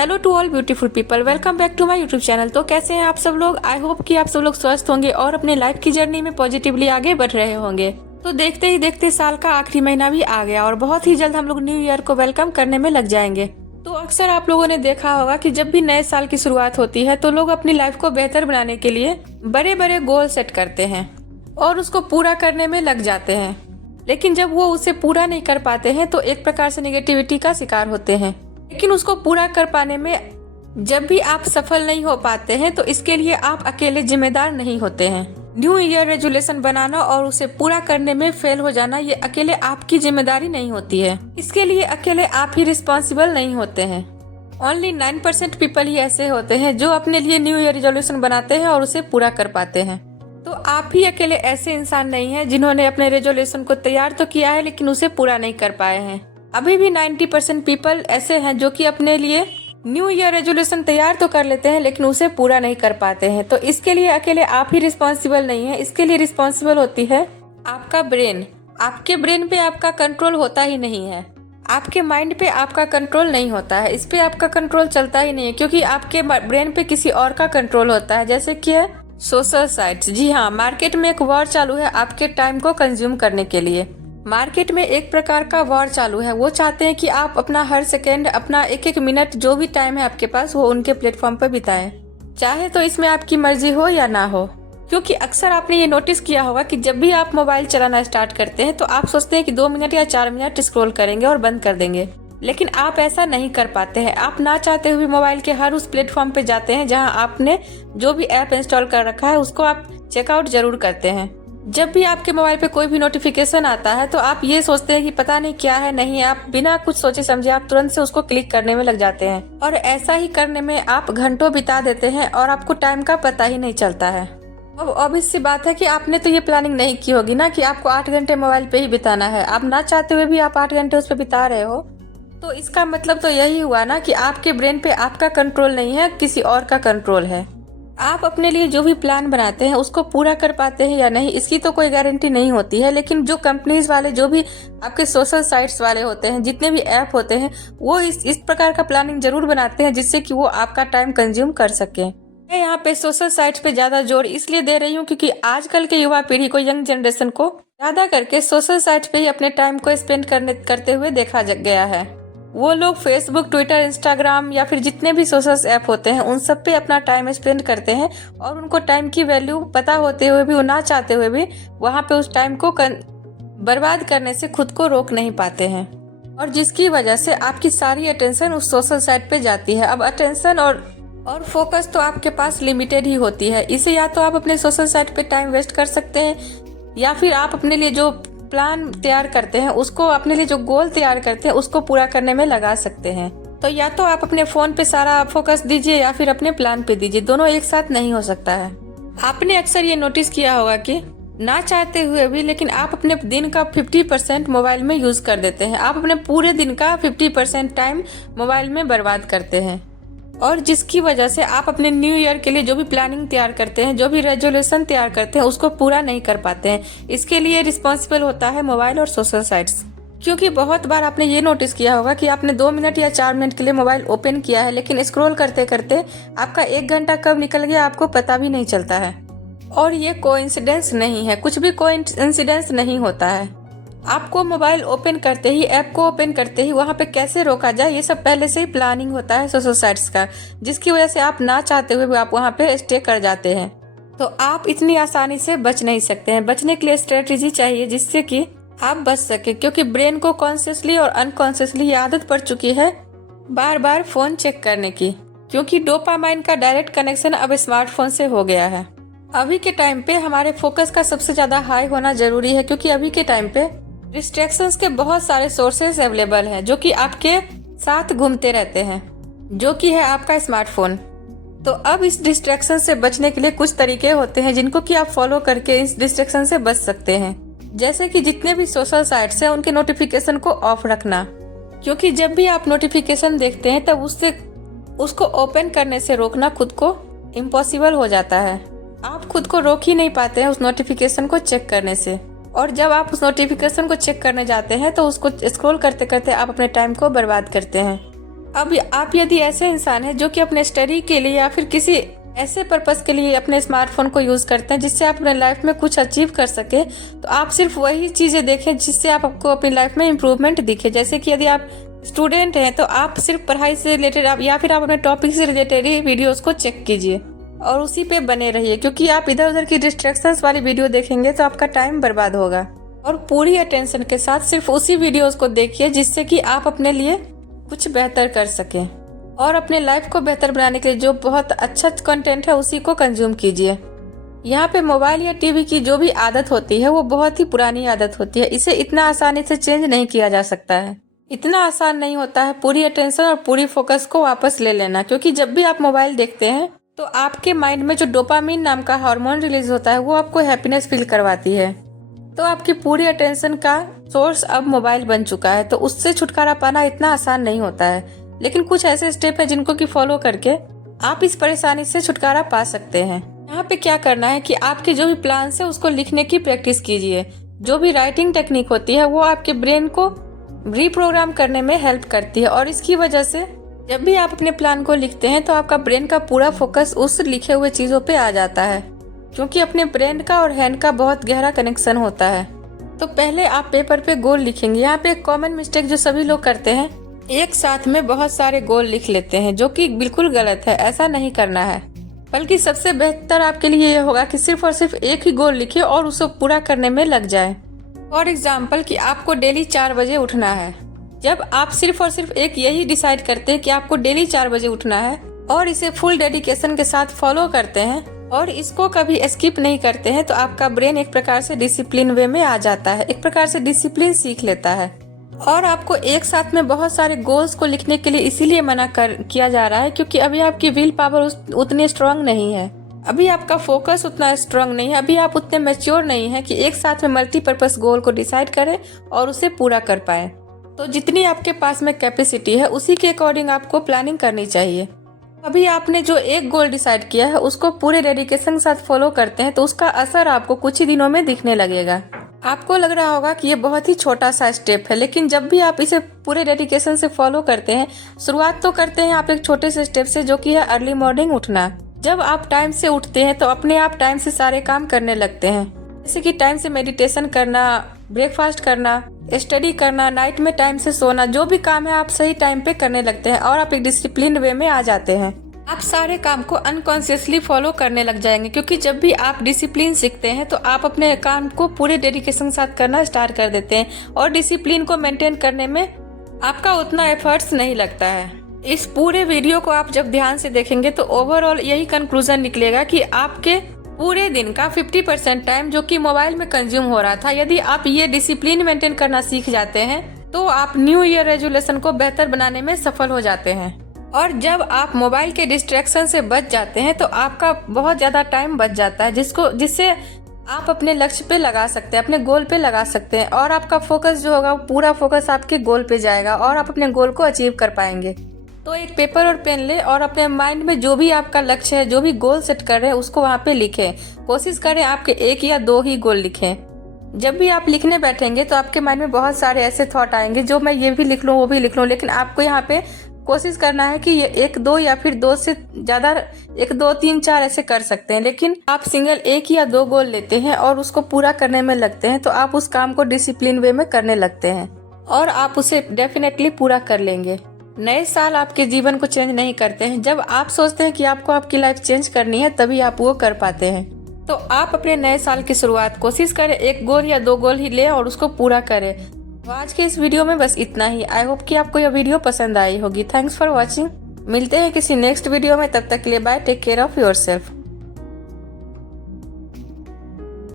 Hello to all beautiful people, welcome back to my YouTube channel. तो कैसे हैं आप सब लोग? आई होप कि आप सब लोग स्वस्थ होंगे और अपने लाइफ की जर्नी में पॉजिटिवली आगे बढ़ रहे होंगे। तो देखते ही देखते साल का आखिरी महीना भी आ गया और बहुत ही जल्द हम लोग न्यू ईयर को वेलकम करने में लग जाएंगे। तो अक्सर आप लोगों ने देखा होगा कि जब भी नए साल की शुरुआत होती है तो लोग अपनी लाइफ को बेहतर बनाने के लिए बड़े बड़े गोल सेट करते हैं और उसको पूरा करने में लग जाते हैं। लेकिन जब वो उसे पूरा नहीं कर पाते हैं तो एक प्रकार से नेगेटिविटी का शिकार होते हैं। लेकिन उसको पूरा कर पाने में जब भी आप सफल नहीं हो पाते हैं तो इसके लिए आप अकेले जिम्मेदार नहीं होते हैं। न्यू ईयर रेजोल्यूशन बनाना और उसे पूरा करने में फेल हो जाना ये अकेले आपकी जिम्मेदारी नहीं होती है। इसके लिए अकेले आप ही रिस्पॉन्सिबल नहीं होते हैं। ओनली 9% पीपल ही ऐसे होते हैं जो अपने लिए न्यू ईयर रेजोल्यूशन बनाते हैं और उसे पूरा कर पाते हैं। तो आप ही अकेले ऐसे इंसान नहीं हैं जिन्होंने अपने रेजोल्यूशन को तैयार तो किया है लेकिन उसे पूरा नहीं कर पाए हैं। अभी भी 90% पीपल ऐसे हैं जो कि अपने लिए न्यू ईयर रेजोल्यूशन तैयार तो कर लेते हैं लेकिन उसे पूरा नहीं कर पाते हैं। तो इसके लिए अकेले आप ही रिस्पॉन्सिबल नहीं है, इसके लिए रिस्पॉन्सिबल होती है आपका ब्रेन। आपके ब्रेन पे आपका कंट्रोल होता ही नहीं है, आपके माइंड पे आपका कंट्रोल नहीं होता है, इस पे आपका कंट्रोल चलता ही नहीं है क्योंकि आपके ब्रेन पे किसी और का कंट्रोल होता है, जैसे कि सोशल साइट्स। जी हाँ, मार्केट में एक वॉर चालू है आपके टाइम को कंज्यूम करने के लिए। मार्केट में एक प्रकार का वॉर चालू है, वो चाहते हैं कि आप अपना हर सेकेंड, अपना एक एक मिनट, जो भी टाइम है आपके पास वो उनके प्लेटफॉर्म पर बिताएं, चाहे तो इसमें आपकी मर्जी हो या ना हो। क्योंकि अक्सर आपने ये नोटिस किया होगा कि जब भी आप मोबाइल चलाना स्टार्ट करते हैं तो आप सोचते हैं कि 2 मिनट या 4 मिनट स्क्रॉल करेंगे और बंद कर देंगे, लेकिन आप ऐसा नहीं कर पाते हैं। आप ना चाहते हुए मोबाइल के हर उस प्लेटफॉर्म पे जाते हैं जहां आपने जो भी ऐप इंस्टॉल कर रखा है उसको आप चेकआउट जरूर करते हैं। जब भी आपके मोबाइल पे कोई भी नोटिफिकेशन आता है तो आप ये सोचते हैं कि पता नहीं क्या है, नहीं, आप बिना कुछ सोचे समझे आप तुरंत से उसको क्लिक करने में लग जाते हैं और ऐसा ही करने में आप घंटों बिता देते हैं और आपको टाइम का पता ही नहीं चलता है। अब ऑब्वियस सी बात है कि आपने तो ये प्लानिंग नहीं की होगी ना कि आपको 8 घंटे मोबाइल पे ही बिताना है। आप ना चाहते हुए भी आप 8 घंटे उस पर बिता रहे हो, तो इसका मतलब तो यही हुआ ना कि आपके ब्रेन पे आपका कंट्रोल नहीं है, किसी और का कंट्रोल है। आप अपने लिए जो भी प्लान बनाते हैं उसको पूरा कर पाते हैं या नहीं इसकी तो कोई गारंटी नहीं होती है। लेकिन जो कंपनीज वाले, जो भी आपके सोशल साइट्स वाले होते हैं, जितने भी ऐप होते हैं, वो इस प्रकार का प्लानिंग जरूर बनाते हैं जिससे कि वो आपका टाइम कंज्यूम कर सके। मैं यहाँ पे सोशल साइट्स पे ज्यादा जोर इसलिए दे रही हूँ क्योंकि आजकल के युवा पीढ़ी को, यंग जनरेशन को ज्यादा करके सोशल साइट्स पे ही अपने टाइम को स्पेंड करते हुए देखा गया है। वो लोग फेसबुक, ट्विटर, इंस्टाग्राम या फिर जितने भी सोशल ऐप होते हैं उन सब पे अपना टाइम स्पेंड करते हैं और उनको टाइम की वैल्यू पता होते हुए भी, ना चाहते हुए भी, वहाँ पे उस टाइम को बर्बाद करने से खुद को रोक नहीं पाते हैं और जिसकी वजह से आपकी सारी अटेंशन उस सोशल साइट पे जाती है। अब अटेंशन और फोकस तो आपके पास लिमिटेड ही होती है, इसे या तो आप अपने सोशल साइट पे टाइम वेस्ट कर सकते हैं या फिर आप अपने लिए जो प्लान तैयार करते हैं, उसको, अपने लिए जो गोल तैयार करते हैं उसको पूरा करने में लगा सकते हैं। तो या तो आप अपने फोन पे सारा फोकस दीजिए या फिर अपने प्लान पे दीजिए, दोनों एक साथ नहीं हो सकता है। आपने अक्सर ये नोटिस किया होगा कि ना चाहते हुए भी लेकिन आप अपने दिन का 50% मोबाइल में यूज कर देते हैं। आप अपने पूरे दिन का 50% टाइम मोबाइल में बर्बाद करते हैं और जिसकी वजह से आप अपने न्यू ईयर के लिए जो भी प्लानिंग तैयार करते हैं, जो भी रेजोल्यूशन तैयार करते हैं, उसको पूरा नहीं कर पाते हैं। इसके लिए रिस्पॉन्सिबल होता है मोबाइल और सोशल साइट्स। क्योंकि बहुत बार आपने ये नोटिस किया होगा कि आपने 2 मिनट या 4 मिनट के लिए मोबाइल ओपन किया है लेकिन स्क्रॉल करते करते आपका 1 घंटा कब निकल गया आपको पता भी नहीं चलता है। और ये कोइंसिडेंस नहीं है, कुछ भी कोइंसिडेंस नहीं होता है। आपको मोबाइल ओपन करते ही, ऐप को ओपन करते ही वहाँ पे कैसे रोका जाए ये सब पहले से ही प्लानिंग होता है सोशल साइट्स का, जिसकी वजह से आप ना चाहते हुए भी आप वहाँ पे स्टे कर जाते हैं। तो आप इतनी आसानी से बच नहीं सकते हैं। बचने के लिए स्ट्रेटेजी चाहिए जिससे कि आप बच सके, क्योंकि ब्रेन को कॉन्शियसली और अनकॉन्शियसली ये आदत पड़ चुकी है बार बार फोन चेक करने की, क्योंकि डोपामाइन का डायरेक्ट कनेक्शन अब स्मार्टफोन से हो गया है। अभी के टाइम पे हमारे फोकस का सबसे ज्यादा हाई होना जरूरी है क्योंकि अभी के टाइम पे डिस्ट्रैक्शंस के बहुत सारे सोर्सेस अवेलेबल हैं जो कि आपके साथ घूमते रहते हैं, जो कि है आपका स्मार्टफोन। तो अब इस डिस्ट्रैक्शन से बचने के लिए कुछ तरीके होते हैं जिनको कि आप फॉलो करके इस डिस्ट्रैक्शन से बच सकते हैं। जैसे कि जितने भी सोशल साइट्स हैं उनके नोटिफिकेशन को ऑफ रखना, क्योंकि जब भी आप नोटिफिकेशन देखते हैं तब उसको ओपन करने से रोकना खुद को इम्पॉसिबल हो जाता है। आप खुद को रोक ही नहीं पाते हैं उस नोटिफिकेशन को चेक करने से, और जब आप उस नोटिफिकेशन को चेक करने जाते हैं तो उसको स्क्रॉल करते करते आप अपने टाइम को बर्बाद करते हैं। अब आप यदि ऐसे इंसान हैं जो कि अपने स्टडी के लिए या फिर किसी ऐसे पर्पस के लिए अपने स्मार्टफोन को यूज करते हैं जिससे आप अपने लाइफ में कुछ अचीव कर सके, तो आप सिर्फ वही चीजें देखें जिससे आपको अपनी लाइफ में इम्प्रूवमेंट दिखे। जैसे कि यदि आप स्टूडेंट हैं तो आप सिर्फ पढ़ाई से रिलेटेड या फिर आप अपने टॉपिक से रिलेटेड ही वीडियोस को चेक कीजिए और उसी पे बने रहिए, क्योंकि आप इधर उधर की डिस्ट्रैक्शंस वाली वीडियो देखेंगे तो आपका टाइम बर्बाद होगा। और पूरी अटेंशन के साथ सिर्फ उसी वीडियोस को देखिए जिससे कि आप अपने लिए कुछ बेहतर कर सकें और अपने लाइफ को बेहतर बनाने के लिए जो बहुत अच्छा कंटेंट है उसी को कंज्यूम कीजिए। यहाँ पे मोबाइल या टीवी की जो भी आदत होती है वो बहुत ही पुरानी आदत होती है। इसे इतना आसानी से चेंज नहीं किया जा सकता है। इतना आसान नहीं होता है पूरी अटेंशन और पूरी फोकस को वापस ले लेना, क्योंकि जब भी आप मोबाइल देखते हैं तो आपके माइंड में जो डोपामिन नाम का हार्मोन रिलीज होता है वो आपको हैप्पीनेस फील करवाती है। तो आपकी पूरी अटेंशन का सोर्स अब मोबाइल बन चुका है, तो उससे छुटकारा पाना इतना आसान नहीं होता है। लेकिन कुछ ऐसे स्टेप है जिनको कि फॉलो करके आप इस परेशानी से छुटकारा पा सकते हैं। यहाँ पे क्या करना है कि आपके जो भी प्लान है उसको लिखने की प्रैक्टिस कीजिए। जो भी राइटिंग टेक्निक होती है वो आपके ब्रेन को रीप्रोग्राम करने में हेल्प करती है और इसकी वजह से जब भी आप अपने प्लान को लिखते हैं तो आपका ब्रेन का पूरा फोकस उस लिखे हुए चीजों पे आ जाता है, क्योंकि अपने ब्रेन का और हैंड का बहुत गहरा कनेक्शन होता है। तो पहले आप पेपर पे गोल लिखेंगे। यहाँ पे एक कॉमन मिस्टेक जो सभी लोग करते हैं, एक साथ में बहुत सारे गोल लिख लेते हैं, जो कि बिल्कुल गलत है। ऐसा नहीं करना है, बल्कि सबसे बेहतर आपके लिए ये होगा कि सिर्फ और सिर्फ एक ही गोल लिखिए और उसे पूरा करने में लग जाए। फॉर एग्जाम्पल कि आपको डेली 4 बजे उठना है। जब आप सिर्फ और सिर्फ एक यही डिसाइड करते हैं कि आपको डेली 4 बजे उठना है और इसे फुल डेडिकेशन के साथ फॉलो करते हैं और इसको कभी स्किप नहीं करते हैं, तो आपका ब्रेन एक प्रकार से डिसिप्लिन वे में आ जाता है, एक प्रकार से डिसिप्लिन सीख लेता है। और आपको एक साथ में बहुत सारे गोल्स को लिखने के लिए इसीलिए मना किया जा रहा है क्योंकि अभी आपकी विल पावर उतनी स्ट्रांग नहीं है, अभी आपका फोकस उतना स्ट्रांग नहीं है, अभी आप उतने मैच्योर नहीं है कि एक साथ में मल्टीपर्पस गोल को डिसाइड करें और उसे पूरा कर पाए। तो जितनी आपके पास में कैपेसिटी है उसी के अकॉर्डिंग आपको प्लानिंग करनी चाहिए। अभी आपने जो एक गोल डिसाइड किया है उसको पूरे डेडिकेशन के साथ फॉलो करते हैं तो उसका असर आपको कुछ ही दिनों में दिखने लगेगा। आपको लग रहा होगा कि ये बहुत ही छोटा सा स्टेप है, लेकिन जब भी आप इसे पूरे डेडिकेशन से फॉलो करते हैं, शुरुआत तो करते हैं आप एक छोटे से स्टेप से, जो कि है अर्ली मॉर्निंग उठना। जब आप टाइम से उठते हैं तो अपने आप टाइम से सारे काम करने लगते हैं, जैसे कि टाइम से मेडिटेशन करना, ब्रेकफास्ट करना, स्टडी करना, नाइट में टाइम से सोना, जो भी काम है आप सही टाइम पे करने लगते हैं और आप एक डिसिप्लिन वे में आ जाते हैं। आप सारे काम को अनकॉन्शियसली फॉलो करने लग जाएंगे, क्योंकि जब भी आप डिसिप्लिन सीखते हैं तो आप अपने काम को पूरे डेडिकेशन के साथ करना स्टार्ट कर देते हैं और डिसिप्लिन को मेंटेन करने में आपका उतना एफर्ट्स नहीं लगता है। इस पूरे वीडियो को आप जब ध्यान से देखेंगे तो ओवरऑल यही कंक्लूजन निकलेगा कि आपके पूरे दिन का 50% टाइम जो कि मोबाइल में कंज्यूम हो रहा था, यदि आप ये डिसिप्लिन मेंटेन करना सीख जाते हैं तो आप न्यू ईयर रेजोल्यूशन को बेहतर बनाने में सफल हो जाते हैं। और जब आप मोबाइल के डिस्ट्रैक्शन से बच जाते हैं तो आपका बहुत ज्यादा टाइम बच जाता है, जिससे आप अपने लक्ष्य पे लगा सकते हैं, अपने गोल पे लगा सकते हैं और आपका फोकस जो होगा वो पूरा फोकस आपके गोल पे जाएगा और आप अपने गोल को अचीव कर पाएंगे। तो एक पेपर और पेन ले और अपने माइंड में जो भी आपका लक्ष्य है, जो भी गोल सेट कर रहे हैं उसको वहाँ पे लिखें। कोशिश करें आपके 1 या 2 ही गोल लिखें। जब भी आप लिखने बैठेंगे तो आपके माइंड में बहुत सारे ऐसे थॉट आएंगे जो मैं ये भी लिख लूँ वो भी लिख लूँ, लेकिन आपको यहाँ पे कोशिश करना है कि ये 1, 2 या फिर 2 से ज्यादा 1, 2, 3, 4 ऐसे कर सकते हैं। लेकिन आप सिंगल 1 या 2 गोल लेते हैं और उसको पूरा करने में लगते हैं तो आप उस काम को डिसिप्लिन वे में करने लगते हैं और आप उसे डेफिनेटली पूरा कर लेंगे। नए साल आपके जीवन को चेंज नहीं करते हैं, जब आप सोचते हैं कि आपको आपकी लाइफ चेंज करनी है तभी आप वो कर पाते हैं। तो आप अपने नए साल की शुरुआत कोशिश करें 1 गोल या 2 गोल ही ले और उसको पूरा करें। तो आज के इस वीडियो में बस इतना ही। आई होप कि आपको यह वीडियो पसंद आई होगी। Thanks for watching. मिलते हैं किसी नेक्स्ट वीडियो में, तब तक के लिए bye, take care of yourself.